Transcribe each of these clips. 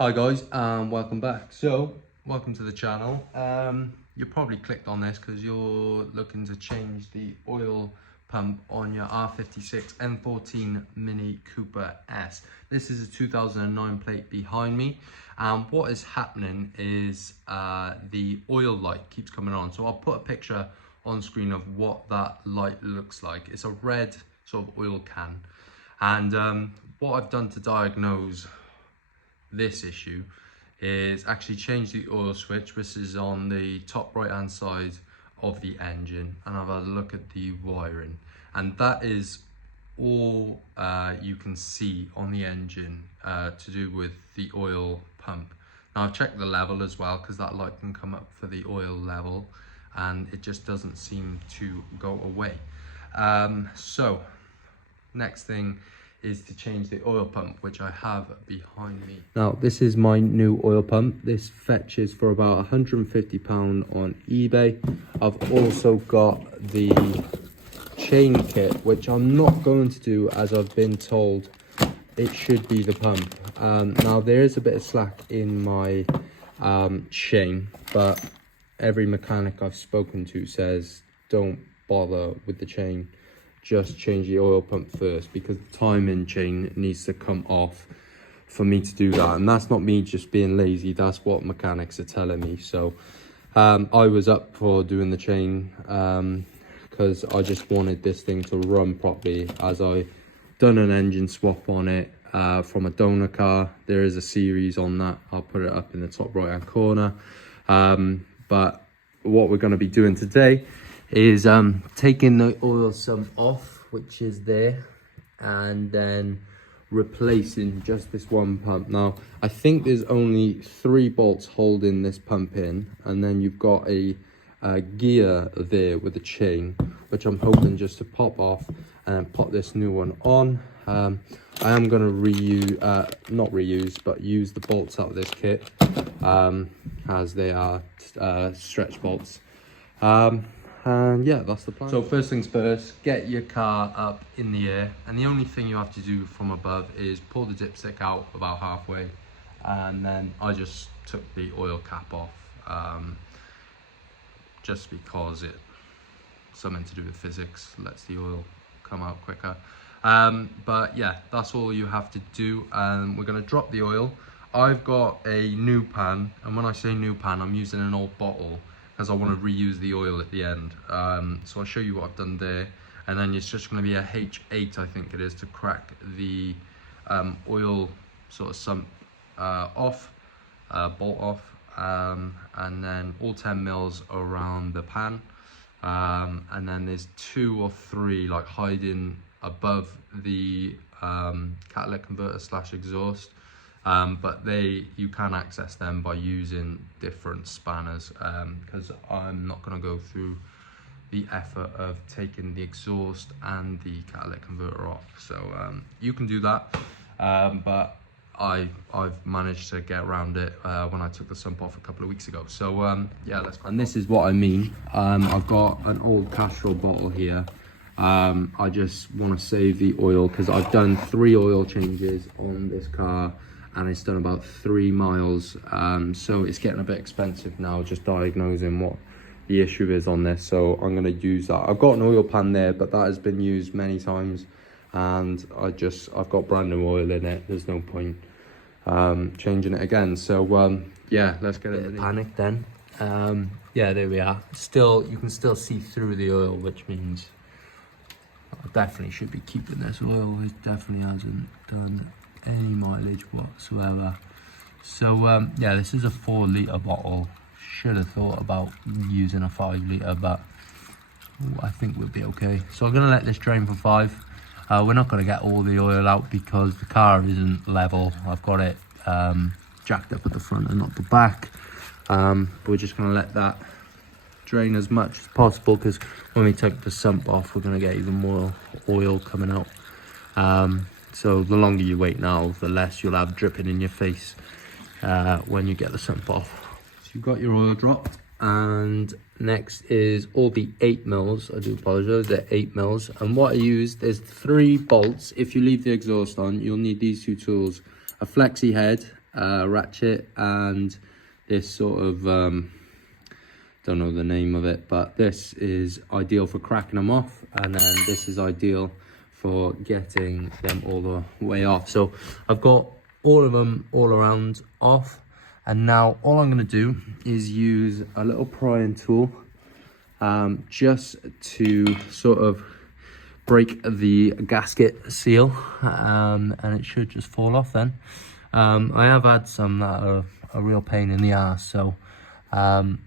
Hi guys, welcome back. So, welcome to the channel. You probably clicked on this because you're looking to change the oil pump on your R56 N14 Mini Cooper S. This is a 2009 plate behind me. What is happening is the oil light keeps coming on. So I'll put a picture on screen of what that light looks like. It's a red sort of oil can. And what I've done to diagnose this issue is actually change the oil switch. This is on the top right hand side of the engine, and I've had a look at the wiring, and that is all you can see on the engine to do with the oil pump. Now I've checked the level as well, because that light can come up for the oil level and it just doesn't seem to go away. So next thing is to change the oil pump, which I have behind me. Now this is my new oil pump. This fetches for about £150 on eBay. I've also got the chain kit, which I'm not going to do, as I've been told it should be the pump. Now there is a bit of slack in my chain, but every mechanic I've spoken to says don't bother with the chain, just change the oil pump first, because the timing chain needs to come off for me to do that. And that's not me just being lazy, that's what mechanics are telling me. So I was up for doing the chain because I just wanted this thing to run properly, as I done an engine swap on it from a donor car. There is a series on that, I'll put it up in the top right hand corner. But what we're going to be doing today is taking the oil sump off, which is there, and then replacing just this one pump. Now I think there's only 3 bolts holding this pump in, and then you've got a gear there with a chain, which I'm hoping just to pop off and pop this new one on. I am going to use the bolts out of this kit, as they are stretch bolts. And yeah, that's the plan. So first things first, get your car up in the air, and the only thing you have to do from above is pull the dipstick out about halfway, and then I just took the oil cap off, just because it's something to do with physics, lets the oil come out quicker. But yeah, that's all you have to do, and we're going to drop the oil. I've got a new pan, and when I say new pan, I'm using an old bottle, as I want to reuse the oil at the end. So I'll show you what I've done there, and then it's just going to be a H8, I think it is, to crack the oil sort of sump bolt off, and then all 10 mils around the pan, and then there's 2 or 3 like hiding above the catalytic converter / exhaust. But you can access them by using different spanners, because I'm not going to go through the effort of taking the exhaust and the catalytic converter off. So you can do that, but I've managed to get around it when I took the sump off a couple of weeks ago. So yeah, and this is what I mean. I've got an old Castrol bottle here. I just want to save the oil, because I've done 3 oil changes on this car, and it's done about 3 miles, so it's getting a bit expensive now, just diagnosing what the issue is on this. So I'm going to use that. I've got an oil pan there, but that has been used many times, and I've got brand new oil in it. There's no point changing it again. So yeah, let's get it. Panic then. Yeah, there we are. You can still see through the oil, which means I definitely should be keeping this oil. It definitely hasn't done any mileage whatsoever. So yeah, this is a 4 litre bottle. Should have thought about using a 5 litre, but I think we'll be okay. So I'm going to let this drain for 5. We're not going to get all the oil out because the car isn't level. I've got it jacked up at the front and not the back. We're just going to let that drain as much as possible, because when we take the sump off, we're going to get even more oil coming out. So the longer you wait now, the less you'll have dripping in your face when you get the sump off. So you've got your oil dropped, and next is all the 8 mils. I do apologise, they're 8 mils. And what I used is 3 bolts. If you leave the exhaust on, you'll need these 2 tools: a flexi head ratchet and this sort of don't know the name of it, but this is ideal for cracking them off, and then this is ideal for getting them all the way off. So I've got all of them all around off, and now all I'm going to do is use a little prying tool just to sort of break the gasket seal, and it should just fall off then. I have had some that are a real pain in the ass, so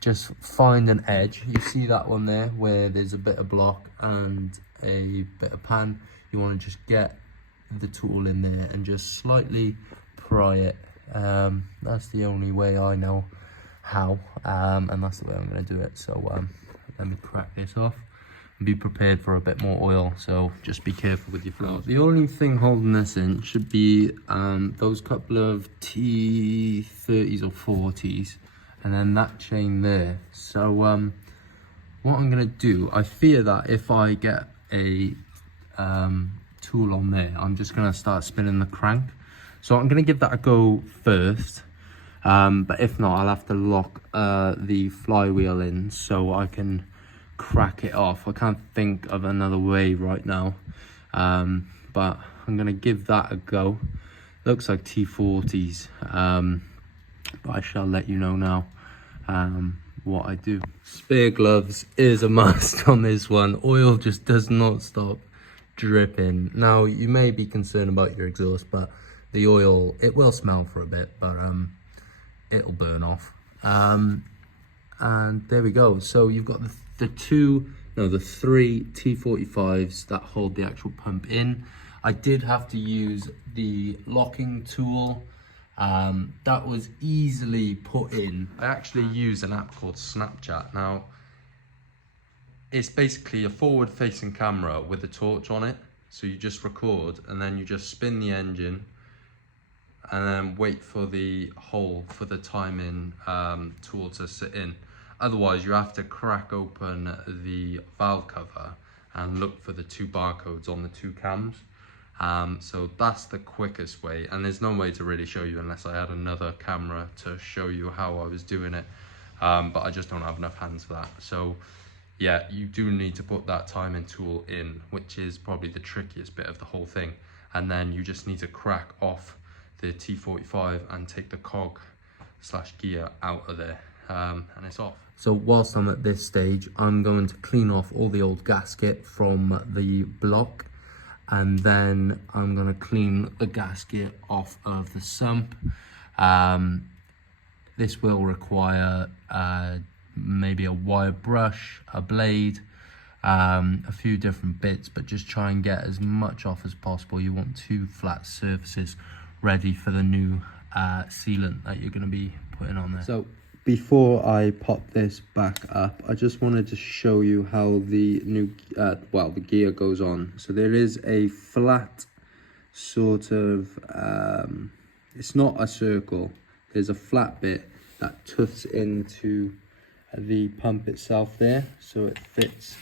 just find an edge. You see that one there where there's a bit of block and a bit of pan. You want to just get the tool in there and just slightly pry it. That's the only way I know how, and that's the way I'm going to do it. So let me crack this off and be prepared for a bit more oil, so just be careful with your flows. The only thing holding this in should be those couple of T30s or 40s, and then that chain there. So what I'm going to do, I fear that if I get a tool on there, I'm just going to start spinning the crank. So I'm going to give that a go first, but if not, I'll have to lock the flywheel in so I can crack it off. I can't think of another way right now, but I'm going to give that a go. Looks like T40s, but I shall let you know now what I do. Spare gloves is a must on this one. Oil just does not stop dripping. Now you may be concerned about your exhaust, but the oil, it will smell for a bit, but it'll burn off. And there we go. So you've got the three T45s that hold the actual pump in. I did have to use the locking tool. That was easily put in. I actually use an app called Snapchat. Now, it's basically a forward-facing camera with a torch on it. So you just record, and then you just spin the engine, and then wait for the hole for the timing tool to sit in. Otherwise, you have to crack open the valve cover and look for the two barcodes on the two cams. So that's the quickest way, and there's no way to really show you unless I had another camera to show you how I was doing it, but I just don't have enough hands for that. So yeah, you do need to put that timing tool in, which is probably the trickiest bit of the whole thing, and then you just need to crack off the T45 and take the cog / gear out of there, and it's off. So whilst I'm at this stage, I'm going to clean off all the old gasket from the block, and then I'm going to clean the gasket off of the sump. This will require maybe a wire brush, a blade, a few different bits, but just try and get as much off as possible. You want two flat surfaces ready for the new sealant that you're going to be putting on there. So before I pop this back up, I just wanted to show you how the new the gear goes on. So there is a flat sort of it's not a circle, there's a flat bit that tufts into the pump itself there, so it fits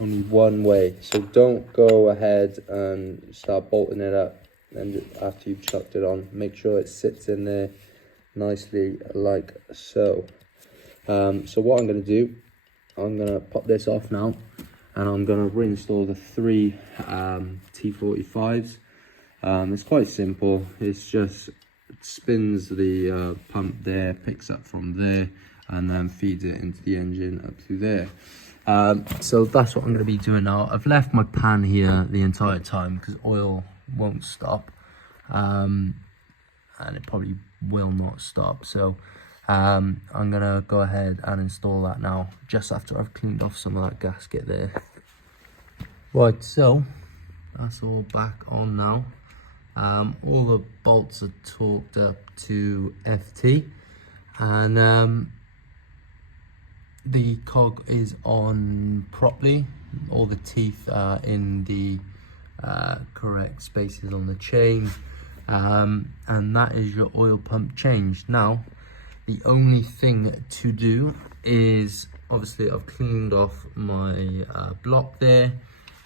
only one way. So don't go ahead and start bolting it up and after you've chucked it on. Make sure it sits in there nicely like so. So what I'm going to do, I'm going to pop this off now, and I'm going to reinstall the three T45s. It's quite simple. It's just, it spins the pump there, picks up from there, and then feeds it into the engine up through there. So that's what I'm going to be doing now. I've left my pan here the entire time because oil won't stop, and it probably will not stop. So I'm going to go ahead and install that now, just after I've cleaned off some of that gasket there. Right, so that's all back on now. All the bolts are torqued up to FT, and the cog is on properly. All the teeth are in the correct spaces on the chain, and that is your oil pump changed. Now, the only thing to do is, obviously I've cleaned off my block there.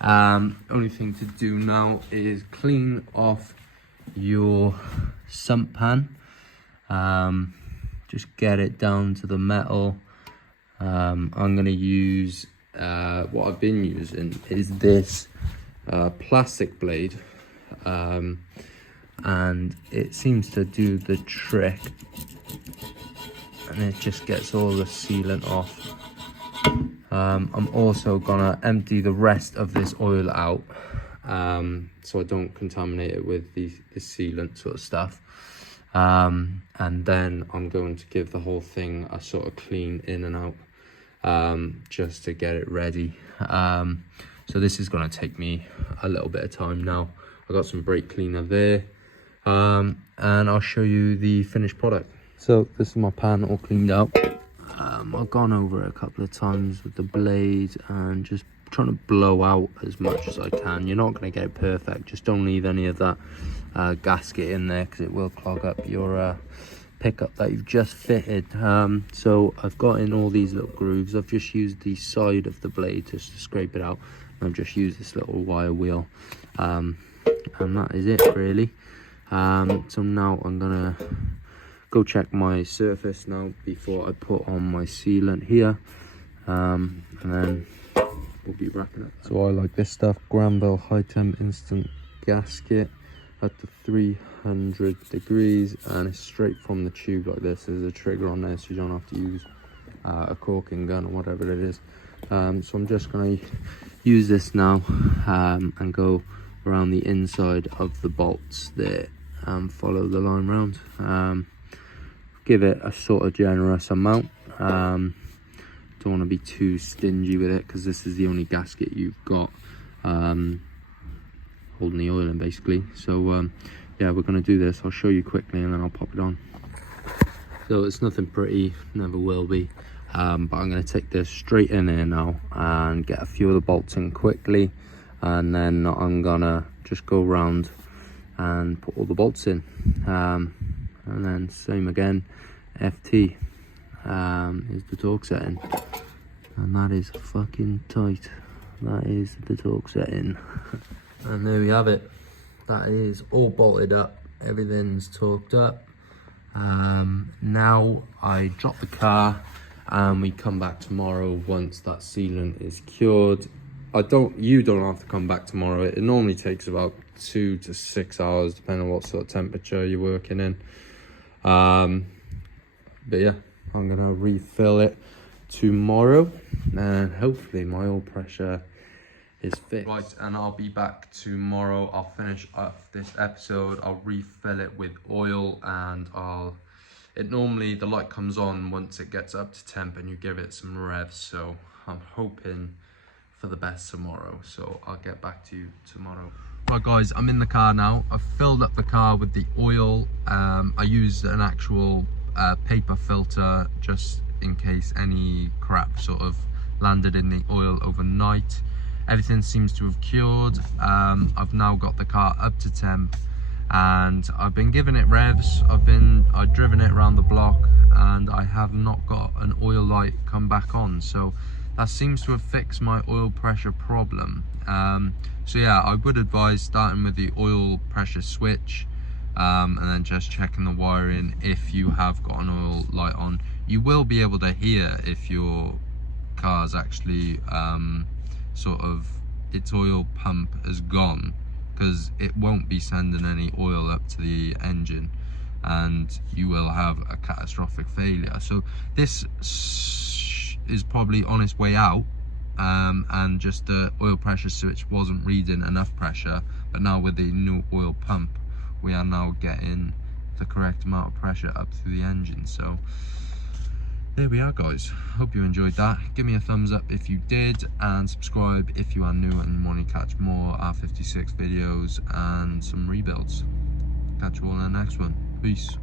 Only thing to do now is clean off your sump pan. just get it down to the metal. I'm going to use what I've been using is this plastic blade, and it seems to do the trick, and it just gets all the sealant off. I'm also gonna empty the rest of this oil out, so I don't contaminate it with the sealant sort of stuff. And then I'm going to give the whole thing a sort of clean in and out, just to get it ready. So this is going to take me a little bit of time now. I got some brake cleaner there, and I'll show you the finished product. So this is my pan all cleaned out. I've gone over it a couple of times with the blade and just trying to blow out as much as I can. You're not going to get it perfect, just don't leave any of that gasket in there, because it will clog up your pickup that you've just fitted. So I've got in all these little grooves. I've just used the side of the blade just to scrape it out. I've just used this little wire wheel, and that is it really. So now I'm gonna go check my surface now before I put on my sealant here, and then we'll be wrapping it. So I like this stuff, Granville high temp instant gasket at the 300 degrees, and it's straight from the tube like this. There's a trigger on there, so you don't have to use a corking gun or whatever it is. So I'm just going to use this now, and go around the inside of the bolts there and follow the line round. Give it a sort of generous amount. Don't want to be too stingy with it, because this is the only gasket you've got holding the oil in basically. So yeah, we're going to do this. I'll show you quickly and then I'll pop it on. So it's nothing pretty, never will be, but I'm going to take this straight in here now and get a few of the bolts in quickly, and then I'm gonna just go around and put all the bolts in, and then same again. FT is the torque setting, and that is fucking tight. That is the torque setting. And there we have it. That is all bolted up, everything's torqued up. Now I drop the car and we come back tomorrow once that sealant is cured. You don't have to come back tomorrow. It normally takes about 2 to 6 hours depending on what sort of temperature you're working in. But yeah, I'm gonna refill it tomorrow and hopefully my oil pressure is fixed. Right, and I'll be back tomorrow. I'll finish off this episode, I'll refill it with oil, and normally the light comes on once it gets up to temp and you give it some revs, so I'm hoping for the best tomorrow. So I'll get back to you tomorrow. Right guys, I'm in the car now. I've filled up the car with the oil. I used an actual paper filter just in case any crap sort of landed in the oil overnight. Everything seems to have cured. I've now got the car up to temp and I've been giving it revs. I've driven it around the block and I have not got an oil light come back on, so that seems to have fixed my oil pressure problem. So yeah, I would advise starting with the oil pressure switch, and then just checking the wiring if you have got an oil light on. You will be able to hear if your car's actually its oil pump has gone, because it won't be sending any oil up to the engine and you will have a catastrophic failure. So this is probably on its way out, and just the oil pressure switch wasn't reading enough pressure, but now with the new oil pump we are now getting the correct amount of pressure up through the engine. So there we are guys, hope you enjoyed that. Give me a thumbs up if you did, and subscribe if you are new and want to catch more R56 videos and some rebuilds. Catch you all in the next one. Peace.